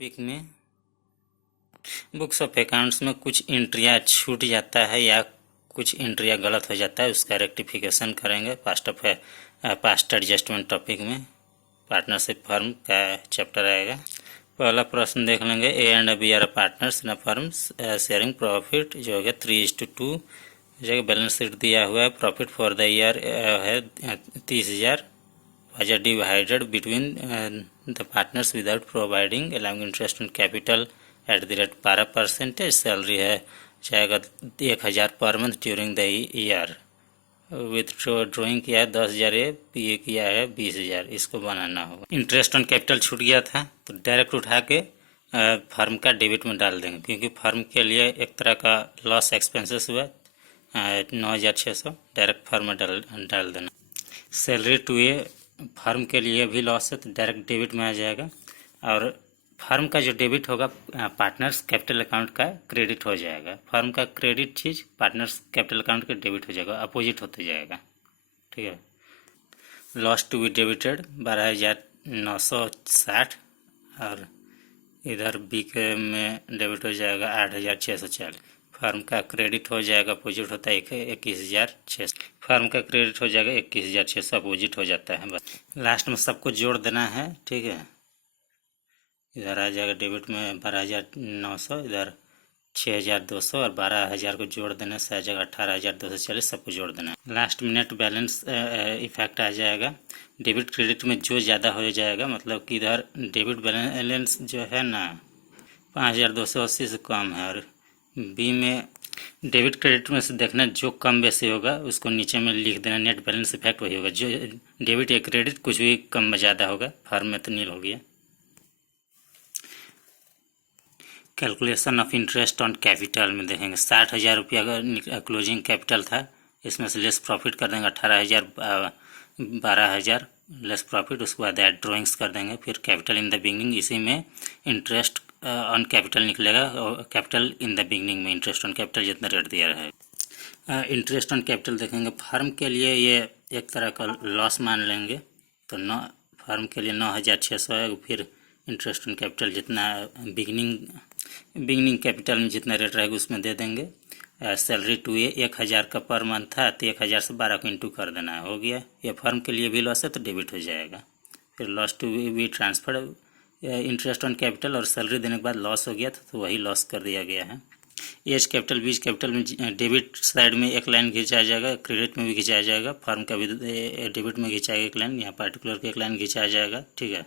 Topic में books of accounts में कुछ एंट्रियाँ छूट जाता है या कुछ एंट्रियाँ गलत हो जाता है, उसका रेक्टिफिकेशन करेंगे पास्ट एडजस्टमेंट टॉपिक में। पार्टनरशिप फर्म का चैप्टर आएगा। पहला प्रश्न देख लेंगे। A and B are partners in firm sharing profit, जो हो गया 3:2। जगह बैलेंस शीट दिया हुआ है। प्रॉफिट फॉर द ईयर है 30,000। was divided between the partners without providing allowing interest on capital at the rate 12%। Salary है जाएगा 1,000 per month during the year. With drawing किया है 10,000, पी ए किया है 20,000। इसको बनाना होगा। इंटरेस्ट ऑन कैपिटल छूट गया था तो डायरेक्ट उठा के फर्म का डेबिट में डाल देंगे, क्योंकि फर्म के लिए एक तरह का लॉस एक्सपेंसेस हुआ 9,600। डायरेक्ट फर्म में डाल देना। सैलरी टू ए फर्म के लिए भी लॉस है तो डायरेक्ट डेबिट में आ जाएगा, और फर्म का जो डेबिट होगा पार्टनर्स कैपिटल अकाउंट का क्रेडिट हो जाएगा। फर्म का क्रेडिट चीज़ पार्टनर्स कैपिटल अकाउंट का डेबिट हो जाएगा, अपोजिट होते जाएगा। ठीक है। लॉस टू बी डेबिटेड 12,960, और इधर बी के में डेबिट हो जाएगा 8,640। फर्म का क्रेडिट हो जाएगा, अपोजिट होता है 21,600। फर्म का क्रेडिट हो जाएगा 21,600, अपोजिट हो जाता है। बस लास्ट में सबको जोड़ देना है। ठीक है। इधर आ जाएगा डेबिट में 12,900, इधर 6,200 और 12,000 को जोड़ देने से आ जाएगा 18,240। सबको जोड़ देना है। लास्ट में नेट बैलेंस इफेक्ट आ जाएगा। डेबिट क्रेडिट में जो ज़्यादा हो जाएगा, मतलब कि इधर डेबिट बैलेंस जो है ना 5,280 से कम है, और बी में डेबिट क्रेडिट में से देखना जो कम बेसी होगा उसको नीचे में लिख देना। नेट बैलेंस इफेक्ट वही होगा। जो डेबिट या क्रेडिट कुछ भी कम में ज़्यादा होगा, फर्म में तो नील हो गया। Calculation of interest on capital में देखेंगे 60,000 रुपया का क्लोजिंग कैपिटल था, इसमें से लेस प्रॉफिट कर देंगे 18,000, 12,000 लेस प्रॉफिट। उसके बाद ऐड ड्रॉइंग्स कर देंगे। फिर कैपिटल इन द बिगनिंग, इसी में इंटरेस्ट ऑन कैपिटल निकलेगा, और कैपिटल इन द बिगनिंग में इंटरेस्ट ऑन कैपिटल जितना रेट दिया है। इंटरेस्ट ऑन कैपिटल देखेंगे फर्म के लिए ये एक तरह का लॉस मान लेंगे, तो फर्म के लिए 9,600 है। फिर इंटरेस्ट ऑन कैपिटल जितना बिगनिंग कैपिटल में जितना रेट रहेगा उसमें दे देंगे। सैलरी टू ए 1,000 का पर मंथ था तो 1,000 से 12 को इंटू कर देना है, हो गया। ये फर्म के लिए भी लॉस है तो डेबिट हो जाएगा। फिर loss to be transfer interest on capital, और सैलरी देने के बाद लॉस हो गया था तो वही लॉस कर दिया गया है। एज कैपिटल बीज कैपिटल में डेबिट साइड में एक लाइन खिंचाया जाएगा, क्रेडिट में भी खिंचाया जाएगा। फर्म का भी डेबिट में खिंचाएगा एक लाइन, यहाँ पार्टिकुलर की एक लाइन खिंचाया जाएगा। ठीक है।